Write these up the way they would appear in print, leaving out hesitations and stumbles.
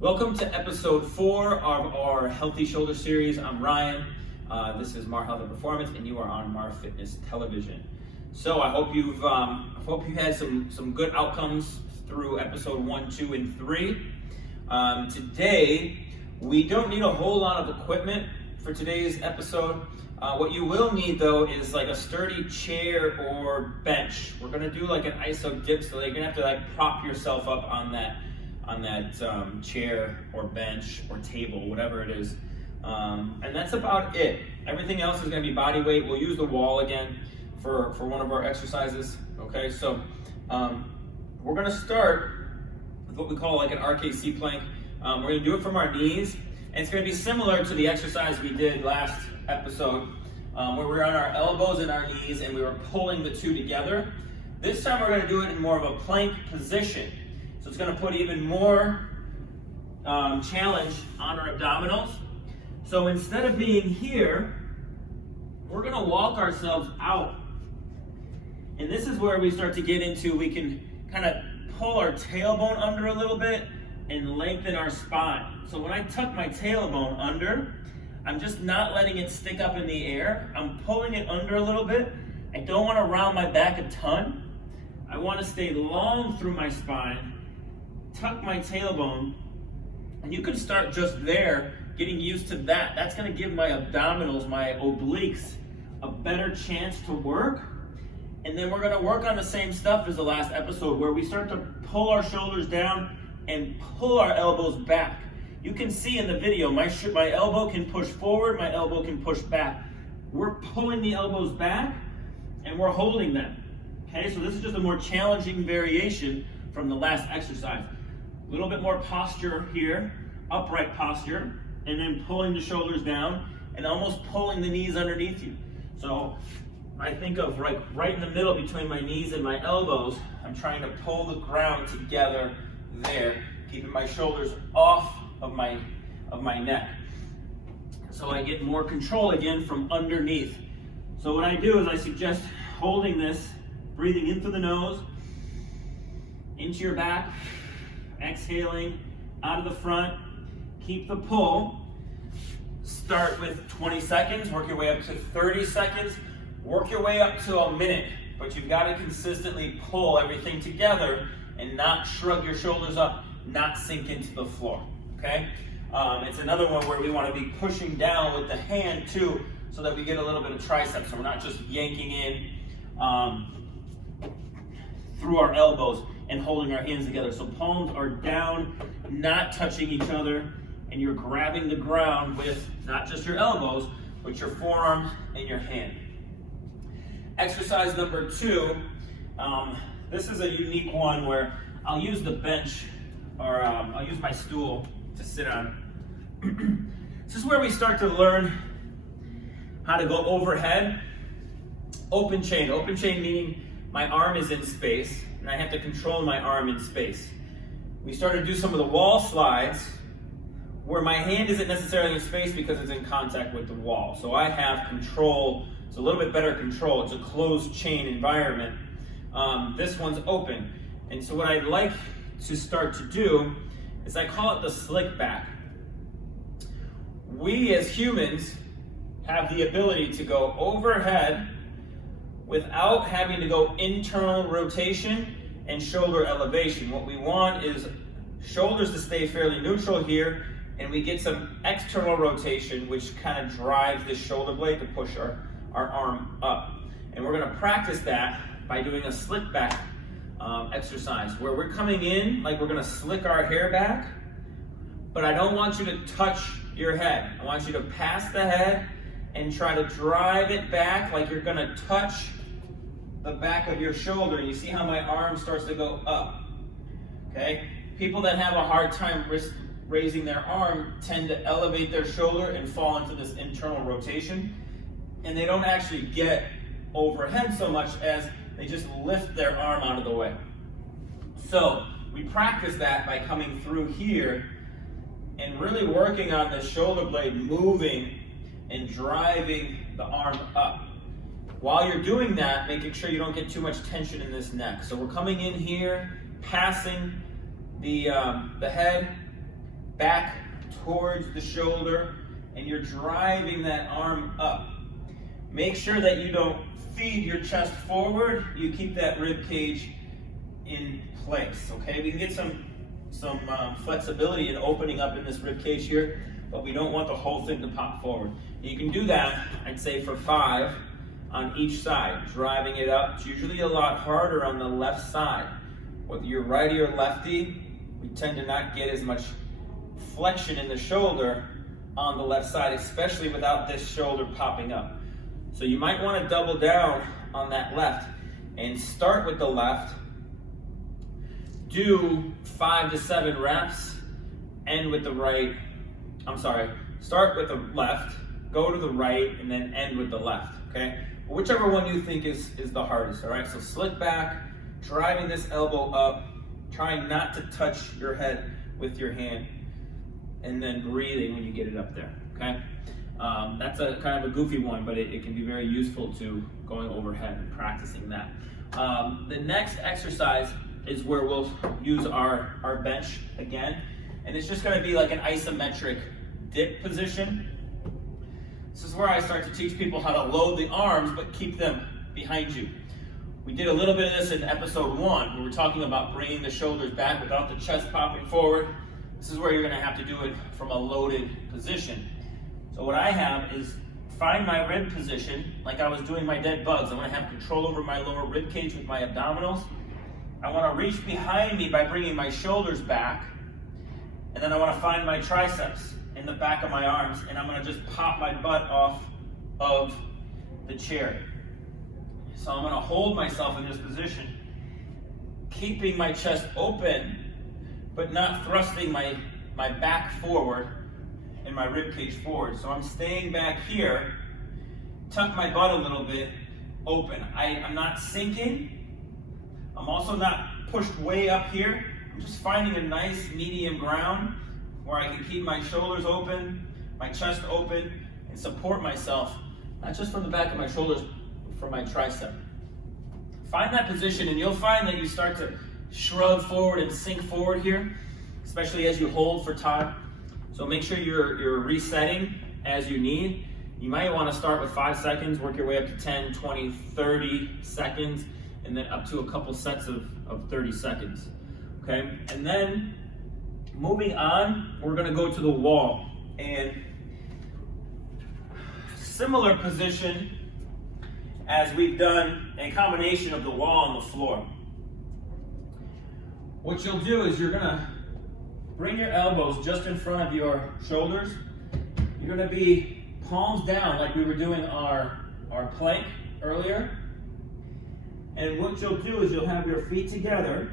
Welcome to episode 4 of our Healthy Shoulder series. I'm Ryan. This is Mar Health and Performance, and you are on Mar Fitness Television. So I hope you've had some good outcomes through episode 1, 2, and 3. Today we don't need a whole lot of equipment for today's episode. What you will need though is like a sturdy chair or bench. We're gonna do like an iso dip, so you're gonna have to like prop yourself up on that chair or bench or table, whatever it is. And that's about it. Everything else is going to be body weight. We'll use the wall again for one of our exercises. Okay, so we're going to start with what we call like an RKC plank. We're going to do it from our knees, and it's going to be similar to the exercise we did last episode, where we were on our elbows and our knees and we were pulling the two together. This time we're going to do it in more of a plank position. So it's going to put even more challenge on our abdominals. So instead of being here, we're going to walk ourselves out. And this is where we start to get into, we can kind of pull our tailbone under a little bit and lengthen our spine. So when I tuck my tailbone under, I'm just not letting it stick up in the air. I'm pulling it under a little bit. I don't want to round my back a ton. I want to stay long through my spine. Tuck my tailbone, and you can start just there, getting used to that. That's going to give my abdominals, my obliques, a better chance to work. And then we're going to work on the same stuff as the last episode, where we start to pull our shoulders down and pull our elbows back. You can see in the video, my elbow can push forward, my elbow can push back. We're pulling the elbows back, and we're holding them. Okay, so this is just a more challenging variation from the last exercise. A little bit more posture here, upright posture, and then pulling the shoulders down and almost pulling the knees underneath you. So I think of right in the middle between my knees and my elbows, I'm trying to pull the ground together there, keeping my shoulders off of my neck. So I get more control again from underneath. So what I do is I suggest holding this, breathing in through the nose, into your back, exhaling out of the front. Keep the pull. Start with 20 seconds, work your way up to 30 seconds, work your way up to a minute, but you've got to consistently pull everything together and not shrug your shoulders up, not sink into the floor, okay? It's another one where we want to be pushing down with the hand too, so that we get a little bit of triceps, so we're not just yanking in through our elbows and holding our hands together. So palms are down, not touching each other, and you're grabbing the ground with not just your elbows, but your forearm and your hand. Exercise number 2, this is a unique one where I'll use the bench, or I'll use my stool to sit on. This is where we start to learn how to go overhead. Open chain meaning my arm is in space, and I have to control my arm in space. We started to do some of the wall slides where my hand isn't necessarily in space because it's in contact with the wall. So I have control. It's a little bit better control. It's a closed chain environment. This one's open. And so what I'd like to start to do is I call it the slick back. We as humans have the ability to go overhead without having to go internal rotation and shoulder elevation. What we want is shoulders to stay fairly neutral here, and we get some external rotation, which kind of drives the shoulder blade to push our arm up. And we're gonna practice that by doing a slick back exercise, where we're coming in like we're gonna slick our hair back, but I don't want you to touch your head. I want you to pass the head and try to drive it back like you're gonna touch the back of your shoulder. You see how my arm starts to go up, okay? People that have a hard time raising their arm tend to elevate their shoulder and fall into this internal rotation, and they don't actually get overhead so much as they just lift their arm out of the way. So we practice that by coming through here and really working on the shoulder blade moving and driving the arm up. While you're doing that, making sure you don't get too much tension in this neck. So we're coming in here, passing the head, back towards the shoulder, and you're driving that arm up. Make sure that you don't feed your chest forward. You keep that rib cage in place, okay? We can get some flexibility in opening up in this rib cage here, but we don't want the whole thing to pop forward. You can do that, I'd say, for 5 on each side, driving it up. It's usually a lot harder on the left side. Whether you're righty or lefty, we tend to not get as much flexion in the shoulder on the left side, especially without this shoulder popping up. So you might want to double down on that left and start with the left, do 5 to 7 reps, end with the right. Start with the left, go to the right, and then end with the left, okay? Whichever one you think is the hardest, all right? So slick back, driving this elbow up, trying not to touch your head with your hand, and then breathing when you get it up there, okay? That's a kind of a goofy one, but it can be very useful to going overhead and practicing that. The next exercise is where we'll use our bench again, and it's just gonna be like an isometric dip position. This is where I start to teach people how to load the arms, but keep them behind you. We did a little bit of this in episode 1. We were talking about bringing the shoulders back without the chest popping forward. This is where you're gonna have to do it from a loaded position. So what I have is find my rib position, like I was doing my dead bugs. I wanna have control over my lower rib cage with my abdominals. I wanna reach behind me by bringing my shoulders back, and then I wanna find my triceps in the back of my arms, and I'm gonna just pop my butt off of the chair. So I'm gonna hold myself in this position, keeping my chest open, but not thrusting my back forward and my rib cage forward. So I'm staying back here, tuck my butt a little bit, open. I'm not sinking. I'm also not pushed way up here. I'm just finding a nice medium ground where I can keep my shoulders open, my chest open, and support myself, not just from the back of my shoulders, but from my tricep. Find that position, and you'll find that you start to shrug forward and sink forward here, especially as you hold for time. So make sure you're resetting as you need. You might want to start with 5 seconds, work your way up to 10, 20, 30 seconds, and then up to a couple sets of 30 seconds, okay? And then moving on, we're gonna go to the wall, and similar position as we've done a combination of the wall and the floor. What you'll do is you're gonna bring your elbows just in front of your shoulders. You're gonna be palms down like we were doing our plank earlier. And what you'll do is you'll have your feet together.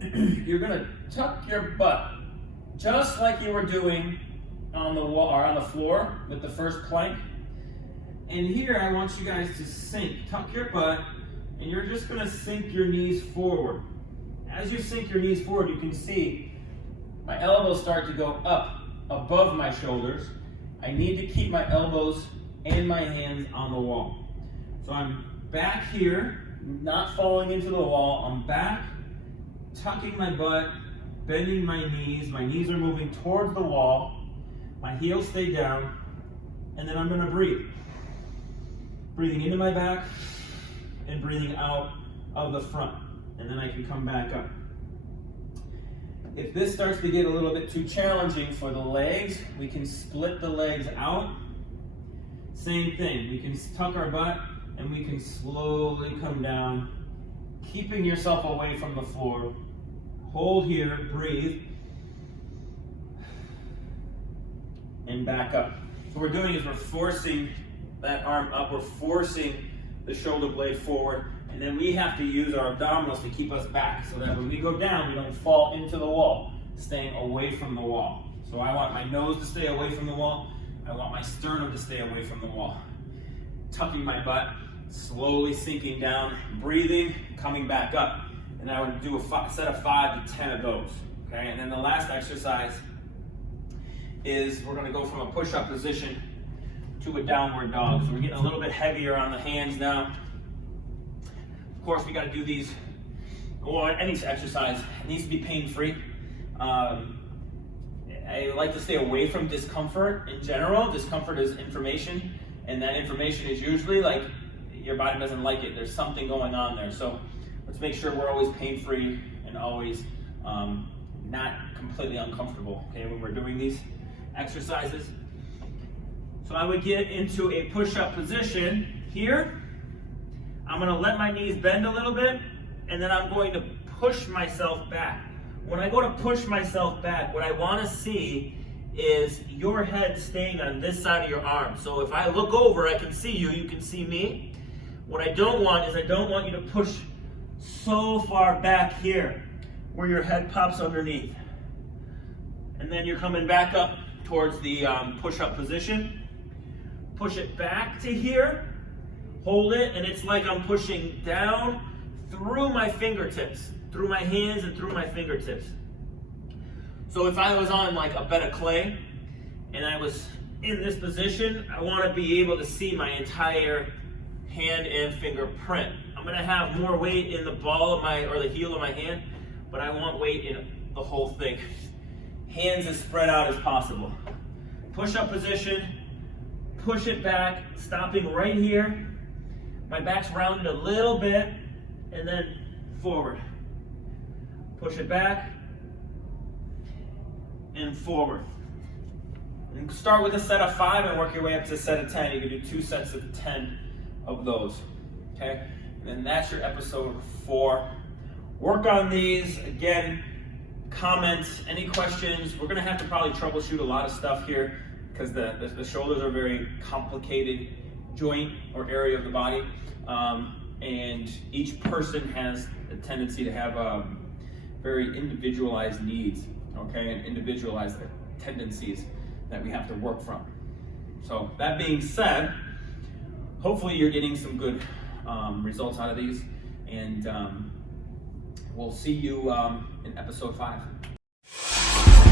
You're gonna tuck your butt just like you were doing on the wall or on the floor with the first plank. And here I want you guys to sink. Tuck your butt, and you're just gonna sink your knees forward. As you sink your knees forward, you can see my elbows start to go up above my shoulders. I need to keep my elbows and my hands on the wall. So I'm back here, not falling into the wall. I'm back, tucking my butt, bending my knees. My knees are moving towards the wall. My heels stay down, and then I'm gonna breathe. Breathing into my back and breathing out of the front. And then I can come back up. If this starts to get a little bit too challenging for the legs, we can split the legs out. Same thing, we can tuck our butt and we can slowly come down, keeping yourself away from the floor. Hold here, breathe, and back up. So what we're doing is we're forcing that arm up, we're forcing the shoulder blade forward, and then we have to use our abdominals to keep us back so that when we go down, we don't fall into the wall, staying away from the wall. So I want my nose to stay away from the wall. I want my sternum to stay away from the wall. Tucking my butt, slowly sinking down, breathing, coming back up. And I would do a set of 5 to 10 of those, okay? And then the last exercise is we're gonna go from a push-up position to a downward dog. So we're getting a little bit heavier on the hands now. Of course, we got to do these, or any exercise, it needs to be pain-free. I like to stay away from discomfort in general. Discomfort is information, and that information is usually like your body doesn't like it. There's something going on there. So let's make sure we're always pain-free and always not completely uncomfortable, okay, when we're doing these exercises. So I would get into a push-up position here. I'm gonna let my knees bend a little bit, and then I'm going to push myself back. When I go to push myself back, what I wanna see is your head staying on this side of your arm. So if I look over, I can see you, you can see me. What I don't want is I don't want you to push so far back here where your head pops underneath. And then you're coming back up towards the push-up position. Push it back to here, hold it, and it's like I'm pushing down through my fingertips, through my hands and through my fingertips. So if I was on like a bed of clay and I was in this position, I want to be able to see my entire hand and finger print. I'm going to have more weight in the ball of my, or the heel of my hand, but I want weight in the whole thing. Hands as spread out as possible. Push-up position, push it back, stopping right here. My back's rounded a little bit, and then forward. Push it back, and forward. And start with a set of 5 and work your way up to a set of 10. You can do 2 sets of 10 of those, okay? And then that's your episode 4. Work on these. Again, comments, any questions. We're gonna have to probably troubleshoot a lot of stuff here because the shoulders are a very complicated joint or area of the body. And each person has a tendency to have very individualized needs, okay, and individualized tendencies that we have to work from. So that being said, hopefully you're getting some good results out of these, and we'll see you in episode 5.